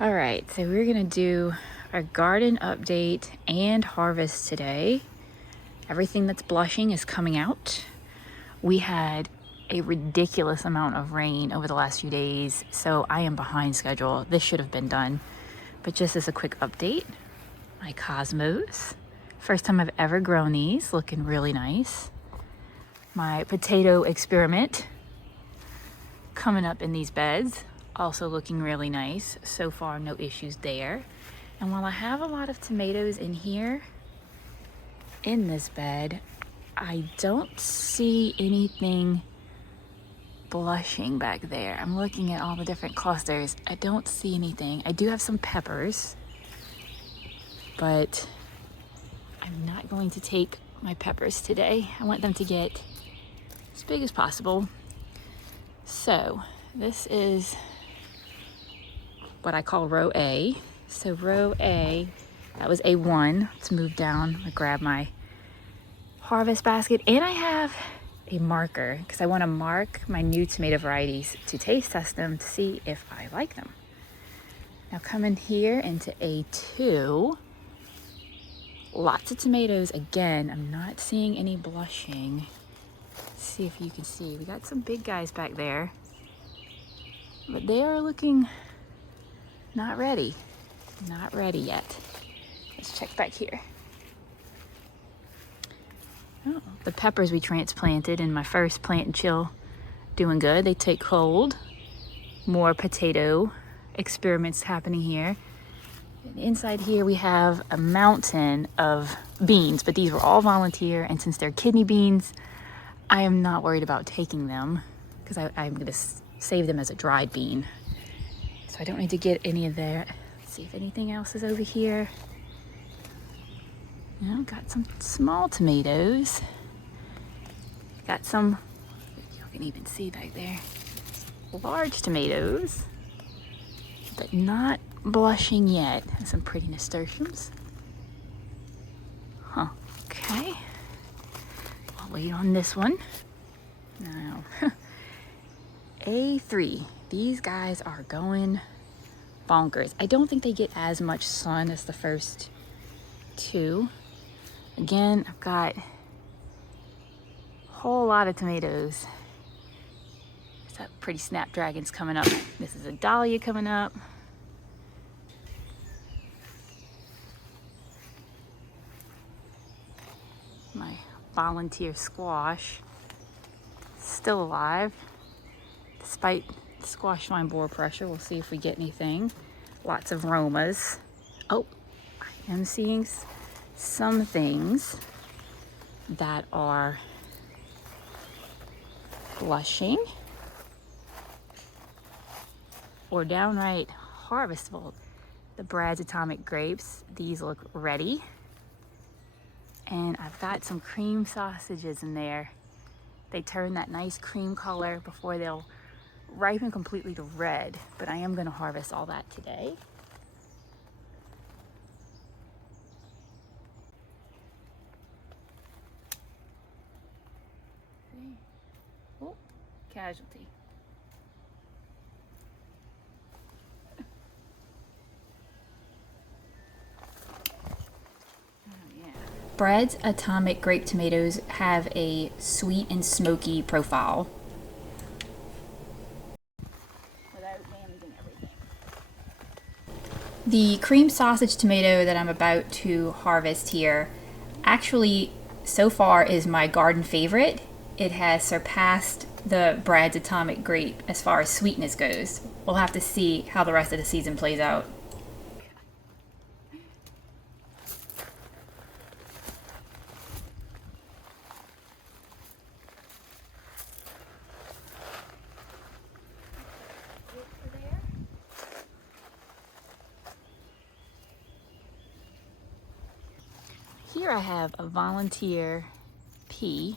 All right, so we're gonna do our garden update and harvest today. Everything that's blushing is coming out. We had a ridiculous amount of rain over the last few days, so I am behind schedule. This should have been done, but just as a quick update, my cosmos. First time I've ever grown these, looking really nice. My potato experiment coming up in these beds, also looking really nice. So far, no issues there. And while I have a lot of tomatoes in here, in this bed, I don't see anything blushing back there. I'm looking at all the different clusters. I don't see anything. I do have some peppers, but I'm not going to take my peppers today. I want them to get as big as possible. So this is what I call row A. So row A, that was A1. Let's move down. I grab my harvest basket, and I have a marker because I want to mark my new tomato varieties to taste test them to see if I like them. Now come in here into A2. Lots of tomatoes. Again, I'm not seeing any blushing. Let's see if you can see. We got some big guys back there, but they are looking not ready. Not ready yet. Let's check back here. Oh, the peppers we transplanted in my first plant and chill, doing good. They take hold. More potato experiments happening here. And inside here we have a mountain of beans, but these were all volunteer, and since they're kidney beans, I am not worried about taking them because I'm going to save them as a dried bean. So I don't need to get any of that. Let's see if anything else is over here. You got some small tomatoes. Got some, you can even see back there, large tomatoes, but not blushing yet. And some pretty nasturtiums. Huh, okay. I'll wait on this one. Now, A3. These guys are going bonkers. I don't think they get as much sun as the first two. Again, I've got a whole lot of tomatoes. There's that pretty Snapdragons coming up. This is a dahlia coming up. My volunteer squash, still alive, despite squash vine borer pressure. We'll see if we get anything. Lots of Romas. Oh, I am seeing some things that are blushing or downright harvestable. The Brad's Atomic grapes, these look ready. And I've got some cream sausages in there. They turn that nice cream color before they'll ripen completely to red, but I am going to harvest all that today. Oh, casualty. Brad's Atomic grape tomatoes have a sweet and smoky profile. The cream sausage tomato that I'm about to harvest here actually so far is my garden favorite. It has surpassed the Brad's Atomic grape as far as sweetness goes. We'll have to see how the rest of the season plays out. Here I have a volunteer pea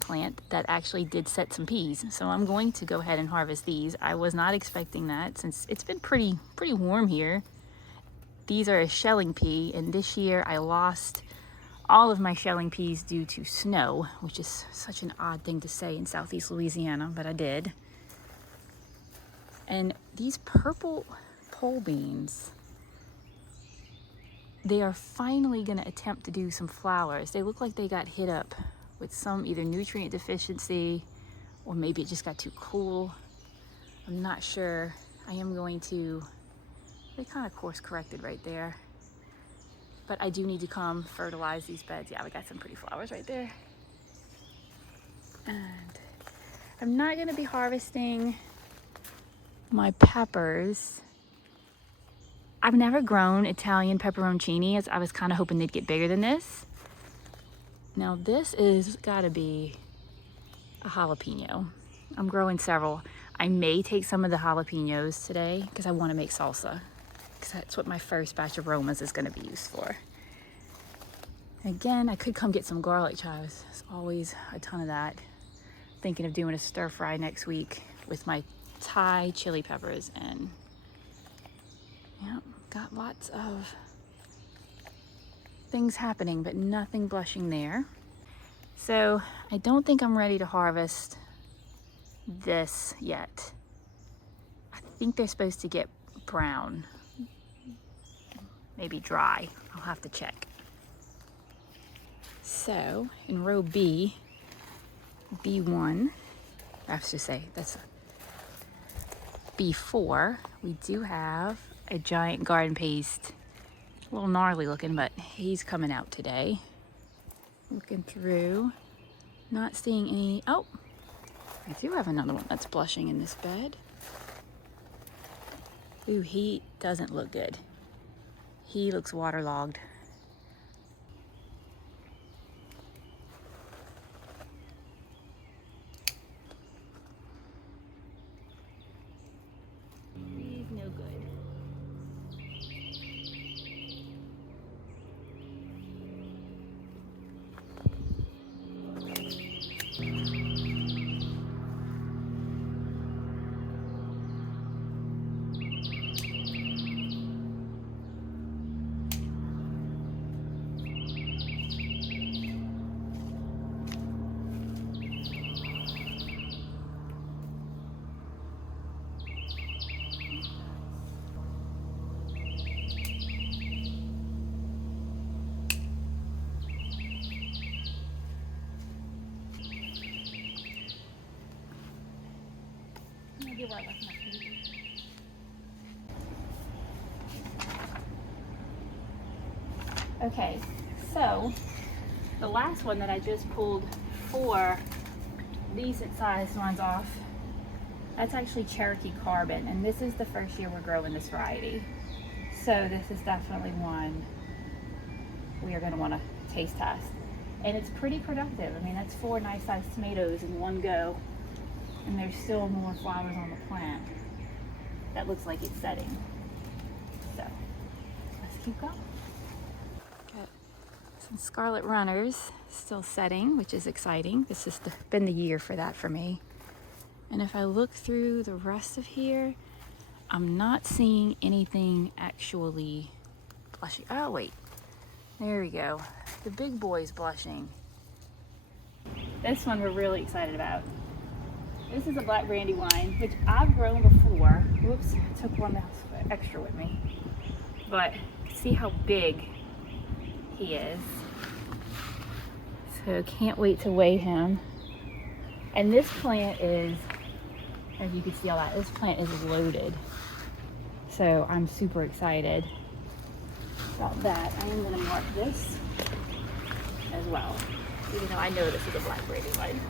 plant that actually did set some peas, so I'm going to go ahead and harvest these. I was not expecting that since it's been pretty warm here. These are a shelling pea, and this year I lost all of my shelling peas due to snow, which is such an odd thing to say in southeast Louisiana, but I did. And these purple pole beans. They are finally gonna attempt to do some flowers. They look like they got hit up with some either nutrient deficiency or maybe it just got too cool. I'm not sure. I am going to, they kind of course corrected right there. But I do need to come fertilize these beds. Yeah, we got some pretty flowers right there. And I'm not gonna be harvesting my peppers. I've never grown Italian pepperoncini, as I was kind of hoping they'd get bigger than this. Now this is gotta be a jalapeno. I'm growing several. I may take some of the jalapenos today because I want to make salsa, because that's what my first batch of Romas is going to be used for. Again, I could come get some garlic chives. There's always a ton of that. Thinking of doing a stir fry next week with my Thai chili peppers, and yeah, got lots of things happening, but nothing blushing there. So I don't think I'm ready to harvest this yet. I think they're supposed to get brown, maybe dry. I'll have to check. So in row B, B1, I have to say that's B4, we do have a giant garden paste. A little gnarly looking, but he's coming out today. Looking through, not seeing any. Oh, I do have another one that's blushing in this bed. Ooh, he doesn't look good. He looks waterlogged. He's no good. Okay, so the last one that I just pulled 4 decent sized ones off, that's actually Cherokee Carbon, and this is the first year we're growing this variety. So this is definitely one we are going to want to taste test. And it's pretty productive. I mean, that's 4 nice sized tomatoes in one go, and there's still more flowers on the plant. That looks like it's setting. So let's keep going. Got some scarlet runners still setting, which is exciting. This has been the year for that for me. And if I look through the rest of here, I'm not seeing anything actually blushing. Oh wait, there we go. The big boy's blushing. This one we're really excited about. This is a black Brandywine, which I've grown before. Whoops, I took one extra with me. But see how big he is. So can't wait to weigh him. And this plant is, as you can see all that, this plant is loaded. So I'm super excited about that. I am gonna mark this as well, even though I know this is a black Brandywine.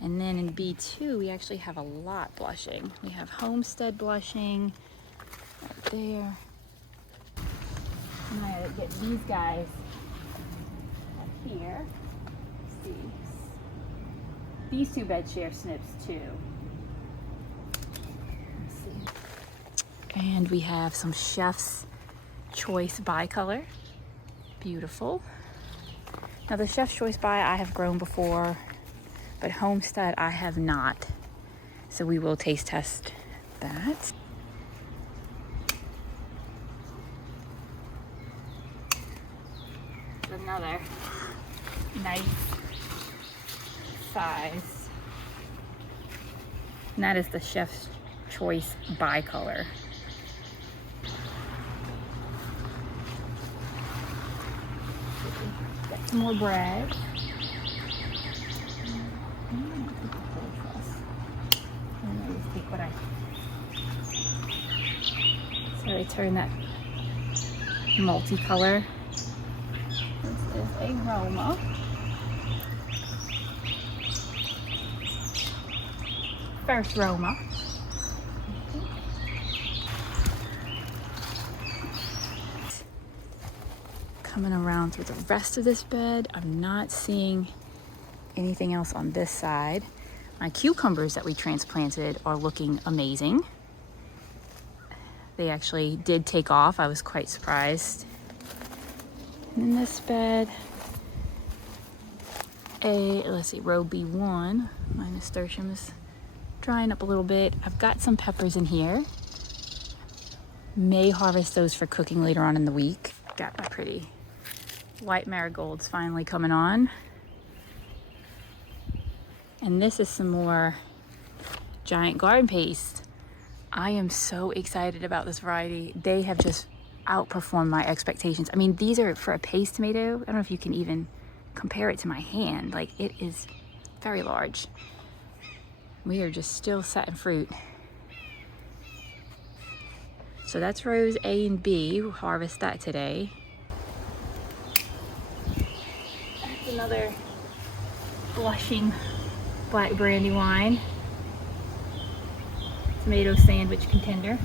And then in B2, we actually have a lot blushing. We have Homestead blushing right there. I'm gonna get these guys up here. Let's see. These 2 beds share snips too. Let's see. And we have some Chef's Choice Bicolor. Beautiful. Now the Chef's Choice Bi I have grown before, but Homestead I have not. So we will taste test that. Another nice size. And that is the Chef's Choice Bicolor. Some more bread. So I turn that multicolor. This is a Roma. First Roma. Coming around through the rest of this bed, I'm not seeing anything else on this side. My cucumbers that we transplanted are looking amazing. They actually did take off. I was quite surprised. And in this bed, let's see, row B1, my nasturtium is drying up a little bit. I've got some peppers in here. May harvest those for cooking later on in the week. Got my pretty white marigolds finally coming on. And this is some more giant garden paste. I am so excited about this variety. They have just outperformed my expectations. I mean, these are for a paste tomato. I don't know if you can even compare it to my hand. Like, it is very large. We are just still setting fruit. So that's rows A and B. We'll harvest that today. That's another blushing black Brandywine. Tomato sandwich contender.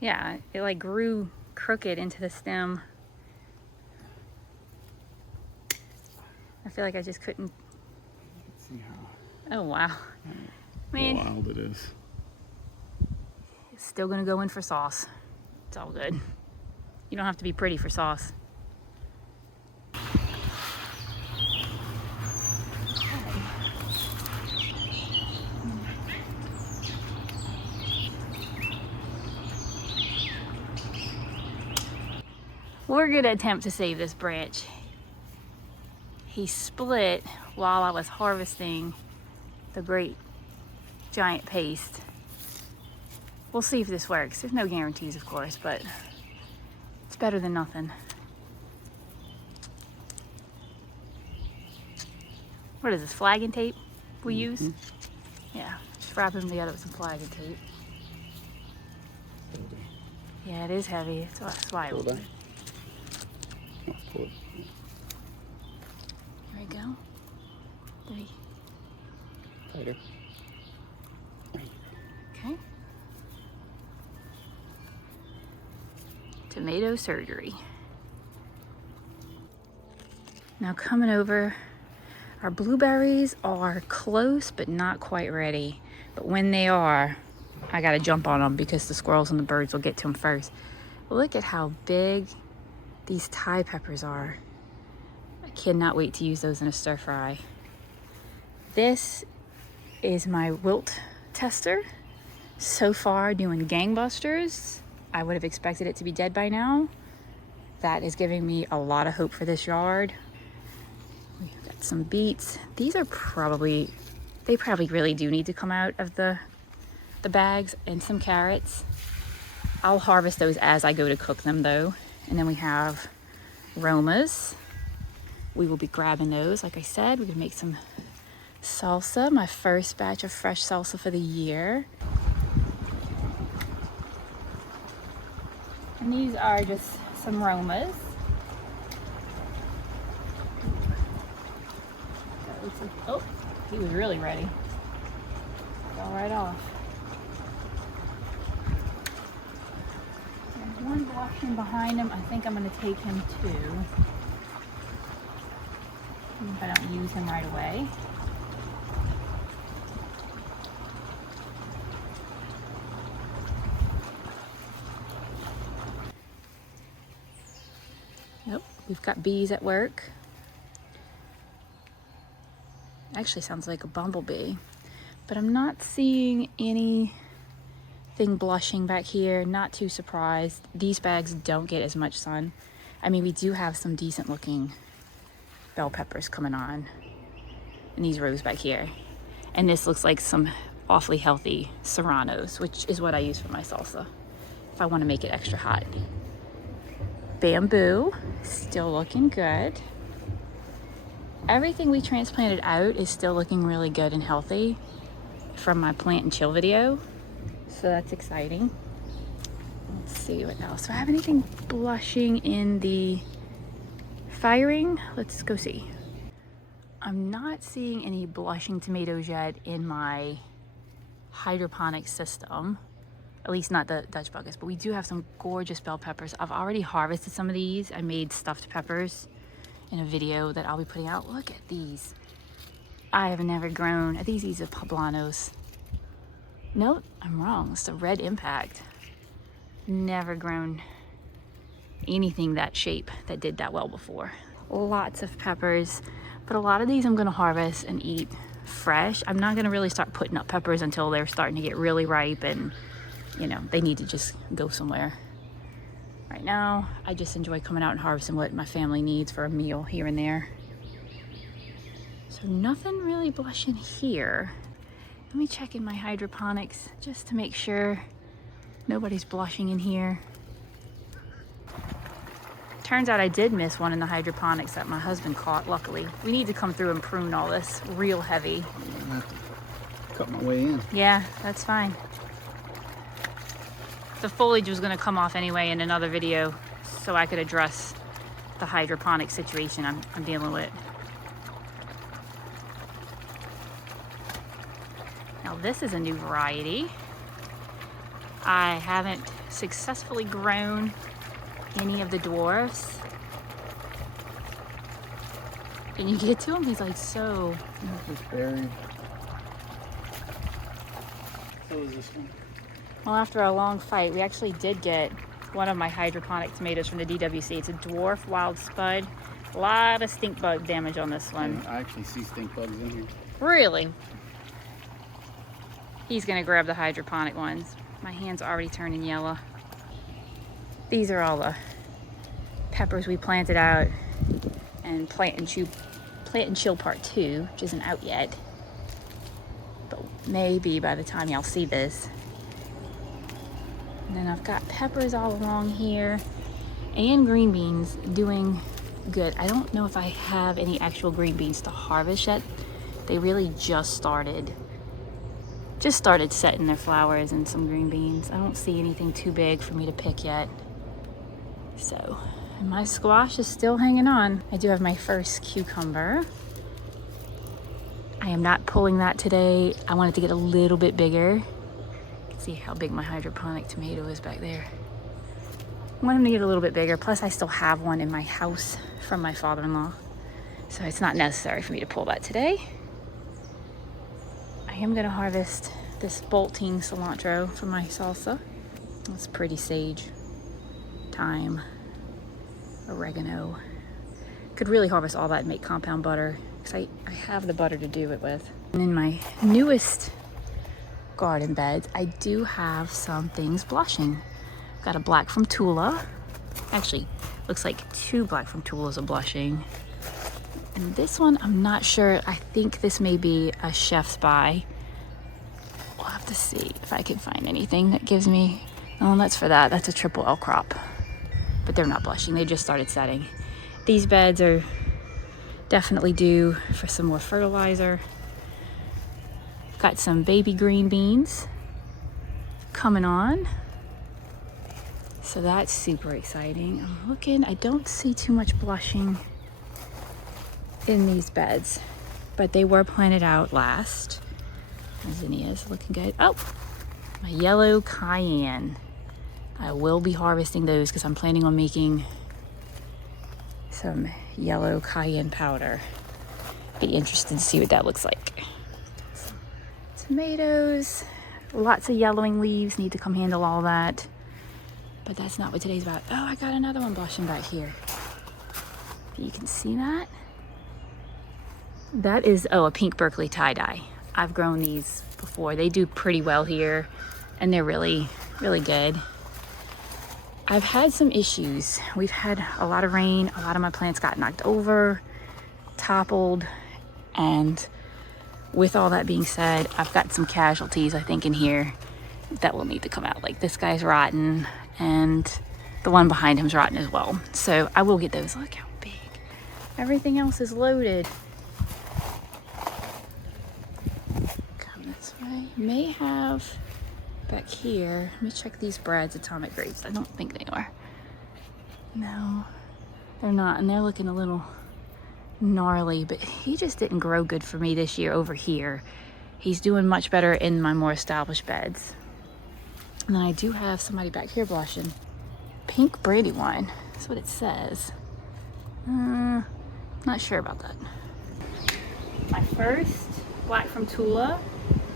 Yeah, it like grew crooked into the stem. I feel like I just couldn't. See how Oh wow. Man, wild it is. It's still gonna go in for sauce. It's all good. You don't have to be pretty for sauce. We're gonna attempt to save this branch. He split while I was harvesting the great giant paste. We'll see if this works. There's no guarantees, of course, but it's better than nothing. What is this, flagging tape we use? Yeah, just wrap them together with some flagging tape. Yeah, it is heavy. That's why. Pull that. Oh, pull it. There we go. 3. Tighter. Okay. Tomato surgery. Now coming over, our blueberries are close but not quite ready. But when they are, I gotta jump on them because the squirrels and the birds will get to them first. Look at how big these Thai peppers are. I cannot wait to use those in a stir fry. This is my wilt tester. So far doing gangbusters. I would have expected it to be dead by now. That is giving me a lot of hope for this yard. We've got some beets. These are they probably really do need to come out of the bags, and some carrots. I'll harvest those as I go to cook them though. And then we have Romas. We will be grabbing those. Like I said, we're gonna make some salsa, my first batch of fresh salsa for the year. And these are just some Romas. Oh, he was really ready. Fell right off. There's one blushing behind him. I think I'm going to take him too. If I don't use him right away. Yep, we've got bees at work. Actually sounds like a bumblebee, but I'm not seeing anything blushing back here. Not too surprised. These bags don't get as much sun. I mean, we do have some decent looking bell peppers coming on in these rows back here. And this looks like some awfully healthy serranos, which is what I use for my salsa if I want to make it extra hot. bamboo, still looking good. Everything we transplanted out is still looking really good and healthy from my plant and chill video. So that's exciting. Let's see what else. Do I have anything blushing in the firing? Let's go see. I'm not seeing any blushing tomatoes yet in my hydroponic system. At least not the Dutch buckets, but we do have some gorgeous bell peppers. I've already harvested some of these. I made stuffed peppers in a video that I'll be putting out. Look at these. I have never grown, I think these are poblanos. Nope, I'm wrong. It's a red impact. Never grown anything that shape that did that well before. Lots of peppers, but a lot of these I'm gonna harvest and eat fresh. I'm not gonna really start putting up peppers until they're starting to get really ripe and, you know, they need to just go somewhere. Right now, I just enjoy coming out and harvesting what my family needs for a meal here and there. So nothing really blushing here. Let me check in my hydroponics just to make sure nobody's blushing in here. Turns out I did miss one in the hydroponics that my husband caught, luckily. We need to come through and prune all this real heavy. I have to cut my way in. Yeah, that's fine. The foliage was gonna come off anyway in another video so I could address the hydroponic situation I'm dealing with. Now this is a new variety. I haven't successfully grown any of the dwarfs. Can you get to him? He's like so... Just buried. So is this one. Well, after a long fight, we actually did get one of my hydroponic tomatoes from the DWC. It's a dwarf wild spud. A lot of stink bug damage on this one. I actually see stink bugs in here. Really? He's gonna grab the hydroponic ones. My hand's already turning yellow. These are all the peppers we planted out and plant and chill part 2, which isn't out yet. But maybe by the time y'all see this. And then I've got peppers all along here and green beans doing good. I don't know if I have any actual green beans to harvest yet. They really just started setting their flowers and some green beans. I don't see anything too big for me to pick yet. So, and my squash is still hanging on. I do have my first cucumber. I am not pulling that today. I want it to get a little bit bigger. See how big my hydroponic tomato is back there. I want him to get a little bit bigger. Plus I still have one in my house from my father-in-law. So it's not necessary for me to pull that today. I am gonna harvest this bolting cilantro from my salsa. It's pretty sage, thyme, oregano. Could really harvest all that and make compound butter because I have the butter to do it with. And in my newest garden beds, I do have some things blushing. Got a black from Tula. Actually, looks like 2 black from Tulas are blushing. And this one, I'm not sure. I think this may be a chef's buy. We'll have to see if I can find anything that gives me... Oh, that's for that. That's a triple L crop. But they're not blushing. They just started setting. These beds are definitely due for some more fertilizer. Got some baby green beans coming on. So that's super exciting. I'm looking, I don't see too much blushing in these beds, but they were planted out last. Zinnias looking good. Oh, my yellow cayenne. I will be harvesting those because I'm planning on making some yellow cayenne powder. Be interested to see what that looks like. Tomatoes, lots of yellowing leaves, need to come handle all that. But that's not what today's about. Oh, I got another one blushing back here. You can see that. That is, oh, a Pink Berkeley Tie-Dye. I've grown these before. They do pretty well here, and they're really, really good. I've had some issues. We've had a lot of rain. A lot of my plants got knocked over, toppled, and with all that being said, I've got some casualties, I think, in here that will need to come out. Like this guy's rotten, and the one behind him's rotten as well. So I will get those. Look how big. Everything else is loaded. Come this way. May have back here. Let me check these Brad's Atomic Grapes. I don't think they are. No, they're not. And they're looking a little gnarly, but he just didn't grow good for me this year over here. He's doing much better in my more established beds. And then I do have somebody back here blushing. Pink Brandywine, that's what it says. Not sure about that. My first black from Tula.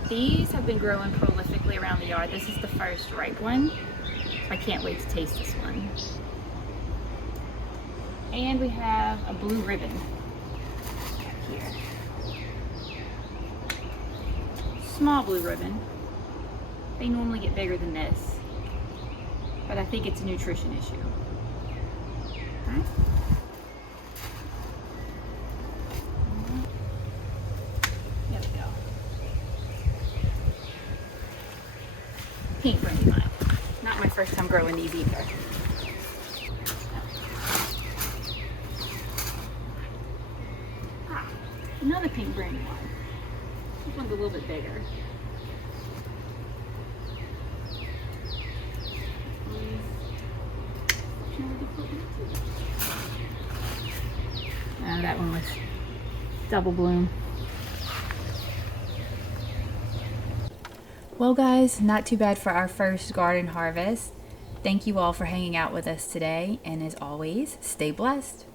These have been growing prolifically around the yard. This is the first ripe one. I can't wait to taste this one. And we have a blue ribbon back here. Small blue ribbon. They normally get bigger than this, but I think it's a nutrition issue. All right. There we go. Pink Brandywine. Not my first time growing these either. Ah, another pink Brandywine. This one's a little bit bigger. That one was double bloom. Well guys, not too bad for our first garden harvest. Thank you all for hanging out with us today, and as always, stay blessed.